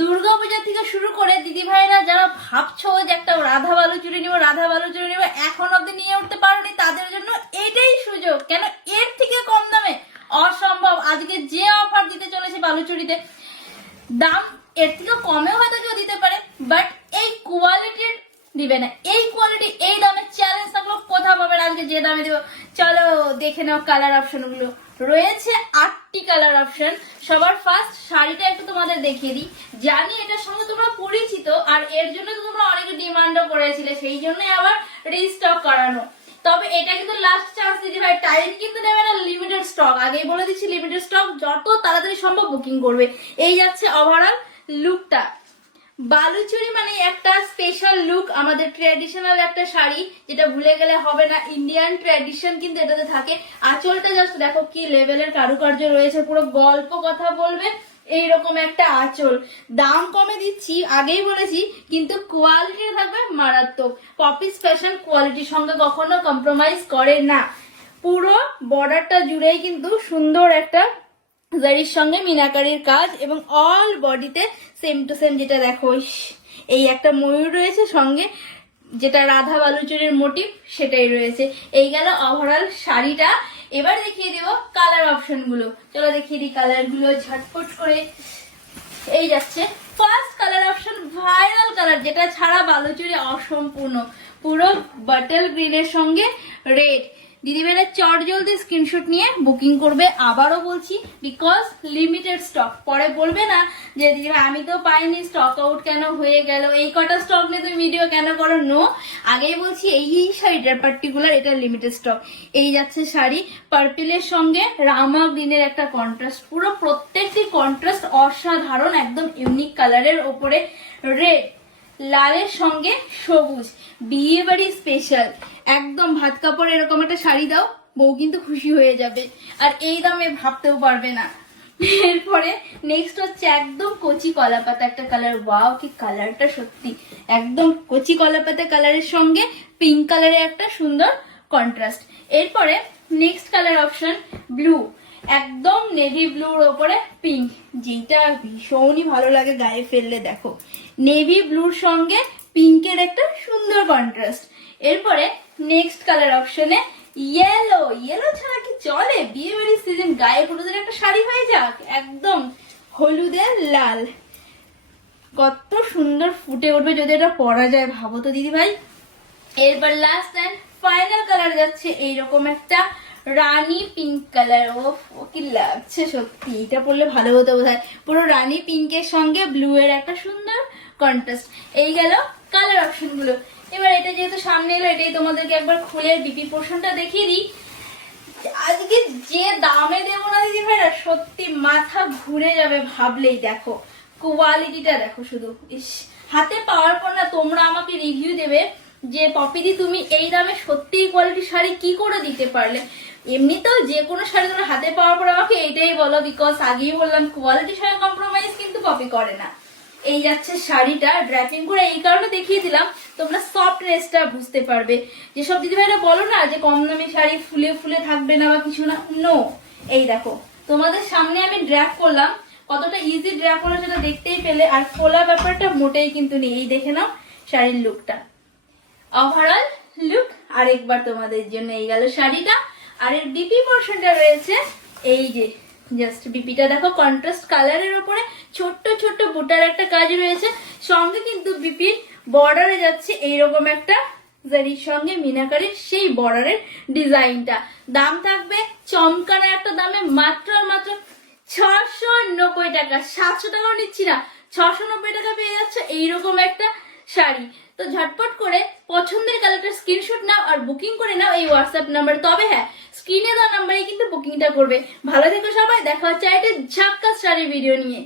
দুর্গাপূজা থেকে শুরু করে দিদি ভাইরা যারা ভাবছ যে একটা রাধা বালু চুরি নিবো, রাধা বালু চুরি নিবো, এখন অব্দি নিয়ে উঠতে পারোনি, তাদের জন্য এটাই সুযোগ। কেন এর থেকে কম দামে? অসম্ভব। আজকে যে অফার দিতে চলেছে বালুচুরিতে, দাম এর থেকে কমেও হয়তো কেউ দিতে পারে বাট এই কোয়ালিটির দিবে না। এই কোয়ালিটি এই দামে চ্যালেঞ্জ থাকল, কোথাও পাবে আজকে যে দামে দিব দেখে নাও কালার অপশনগুলো। রয়েছে আটটি কালার অপশন সবার ফার্স্ট শাড়িটা একটু তোমাদের দেখিয়ে দিই। জানি এটার সঙ্গে তোমরা পরিচিত, আর এর জন্য তো তোমরা অনেক ডিমান্ডও করেছিলে, সেই জন্যই আবার রিস্টক করানো। তবে এটা কিন্তু লাস্ট চান্স দিতে ভাই। টাইম কিন্তু নেবে না লিমিটেড স্টক আগেই বলে দিচ্ছি লিমিটেড স্টক যত তাড়াতাড়ি সম্ভব বুকিং করবে। এই যাচ্ছে ওভারঅল লুকটা বালুচুরি মানে একটা স্পেশাল লুক আমাদের ট্র্যাডিশনাল একটা শাড়ি, যেটা ভুলে গেলে হবে না ইন্ডিয়ান ট্র্যাডিশন কিন্তু এটাতে থাকে। আঁচলটা জাস্ট দেখো কি লেভেলের কারুকার্য রয়েছে, পুরো গল্প কথা বলবে, এইরকম একটা আঁচল। দাম কমে দিচ্ছি, আগেই বলেছি, কিন্তু কোয়ালিটি থাকবে মারাত্মক। পপিস ফ্যাশন কোয়ালিটির সঙ্গে কখনো কম্প্রোমাইজ করে না। পুরো বর্ডারটা জুড়েই কিন্তু সুন্দর একটা জারির সঙ্গে মিনাকারির কাজ এবং অল বডিতে সেম টু সেম যেটা দেখো এই একটা ময়ূর রয়েছে, সঙ্গে যেটা রাধা বালুচুরির মোটিভ সেটাই রয়েছে। এই গেল ওভারঅল শাড়িটা। এবার দেখিয়ে দেবো কালার অপশনগুলো। চলো দেখিয়ে দিই কালারগুলো ঝটপট করে। এই যাচ্ছে। First colour option viral colour যেটা ছাড়া বালুচুরি অসম্পূর্ণ। পুরো বাটল গ্রিনের সঙ্গে রেড দিদিবেনের চট জলদি স্ক্রিনশট নিয়ে বুকিং করবে, আবারও বলছি বিকজ লিমিটেড স্টক পরে বলবে না যে, দিদিভাই, আমি তো পাইনি স্টক আউট কেন হয়ে গেল? এই কটা স্টক নিয়ে তুমি ভিডিও কেন করো? নো আগেই বলছি, এই এই শাড়িটার পার্টিকুলার এটা লিমিটেড স্টক এই যাচ্ছে শাড়ি পার্পেলের সঙ্গে রামা গ্রিনের একটা কন্ট্রাস্ট পুরো প্রত্যেকটি কন্ট্রাস্ট অসাধারণ, একদম ইউনিক কালারের ওপরে। রেড লালের সঙ্গে সবুজ। বিয়ে বাড়ি স্পেশাল একদম ভাত কাপড় এরকম একটা শাড়ি দাও, বউ কিন্তু খুশি হয়ে যাবে। আর এই দামে ভাবতেও পারবে না। এরপরে নেক্সট হচ্ছে একদম কচি কলা পাতা একটা কালার ওয়াও কি কালারটা সত্যি। একদম কচি কলা পাতা কালারের সঙ্গে পিঙ্ক কালারের একটা সুন্দর কন্ট্রাস্ট এরপরে নেক্সট কালার অপশন ব্লু একদম নেভি ব্লুর ওপরে পিঙ্ক যেটা ভীষণই ভালো লাগে গায়ে ফেললে, দেখো। নেভি ব্লুর সঙ্গে পিঙ্কের একটা সুন্দর কন্ট্রাস্ট এরপরে নেক্সট কালার অপশনে ইয়েলো ইয়েলো ছাড়া কি চলে? বিয়ে বাড়ির সিজন গায়ে হলুদের একটা শাড়ি হয়ে যাক, একদম হলুদের লাল। কত সুন্দর ফুটে উঠবে যদি এটা পরা যায়, ভাবো তো দিদি ভাই এরপর লাস্ট অ্যান্ড ফাইনাল কালার যাচ্ছে, এইরকম একটা রানী পিঙ্ক কালার ও কি লাগছে সত্যি, এটা পরলে ভালো হতো বোধহয়। পুরো রানী পিঙ্কের সঙ্গে ব্লু এর একটা সুন্দর কন্ট্রাস্ট এই গেল কালার অপশনগুলো। এবার এটা যেহেতু সামনে এলো, এটাই তোমাদেরকে একবার খুলে ডিপি পোর্শনটা দেখিয়ে দিই। আজকে যে দামে দেবো না দিদি ভাইরা, সত্যি মাথা ঘুরে যাবে ভাবলেই দেখো। কোয়ালিটিটা দেখো শুধু। ইস, হাতে পাওয়ার পর না তোমরা আমাকে রিভিউ দেবে যে, পপিদি, তুমি এই দামে সত্যি কোয়ালিটি শাড়ি কি করে দিতে পারলে? এমনিতেও যে কোনো শাড়ি তোমরা হাতে পাওয়ার পর আমাকে এইটাই বলো বিকজ আগেই বললাম কোয়ালিটির সঙ্গে কম্প্রোমাইজ কিন্তু পপি করে না। এই যাচ্ছে শাড়িটা ড্র্যাপিং করে এই কারণে দেখিয়ে দিলাম তোমরা সফটনেসটা বুঝতে পারবে। যেসব দিদিভাইরা বলো না যে কম দামি শাড়ি ফুলে ফুলে থাকবে না বা কিছু না নো এই দেখো, তোমাদের সামনে আমি ড্র্যাপ করলাম, কতটা ইজি ড্র্যাপ হলো সেটা দেখতেই পেলে, আর ফোলা ব্যাপারটা মোটেই কিন্তু নেই, এই দেখে নাও শাড়ির লুকটা ওভারঅল লুক আরেকবার তোমাদের জন্য এই গেল শাড়িটা, আর এর বিপি পোর্শনটা রয়েছে, এই যে জাস্ট বিপিটা দেখো কন্ট্রাস্ট কালারের উপরে ছোট্ট ছোট্ট বুটার একটা কাজ রয়েছে। সঙ্গে কিন্তু বিপির বর্ডারে যাচ্ছে এইরকম একটা জারির সঙ্গে মিনাকারির সেই বর্ডারের ডিজাইনটা দাম থাকবে চমকানো একটা দামে মাত্র আর মাত্র ছশো নব্বই টাকা। সাতশো টাকাও নিচ্ছি না ছশো নব্বই টাকা পেয়ে যাচ্ছে এইরকম একটা শাড়ি। তো ঝটপট করে পছন্দের কালারটা স্ক্রিনশট নাও আর বুকিং করে নাও এই হোয়াটসঅ্যাপ নাম্বার তবে হ্যাঁ স্ক্রিনে দেওয়া নাম্বারে কিন্তু বুকিংটা করবে। ভালো থেকো সবাই, দেখা হচ্ছে একটা ঝাক্কা শাড়ির ভিডিও নিয়ে।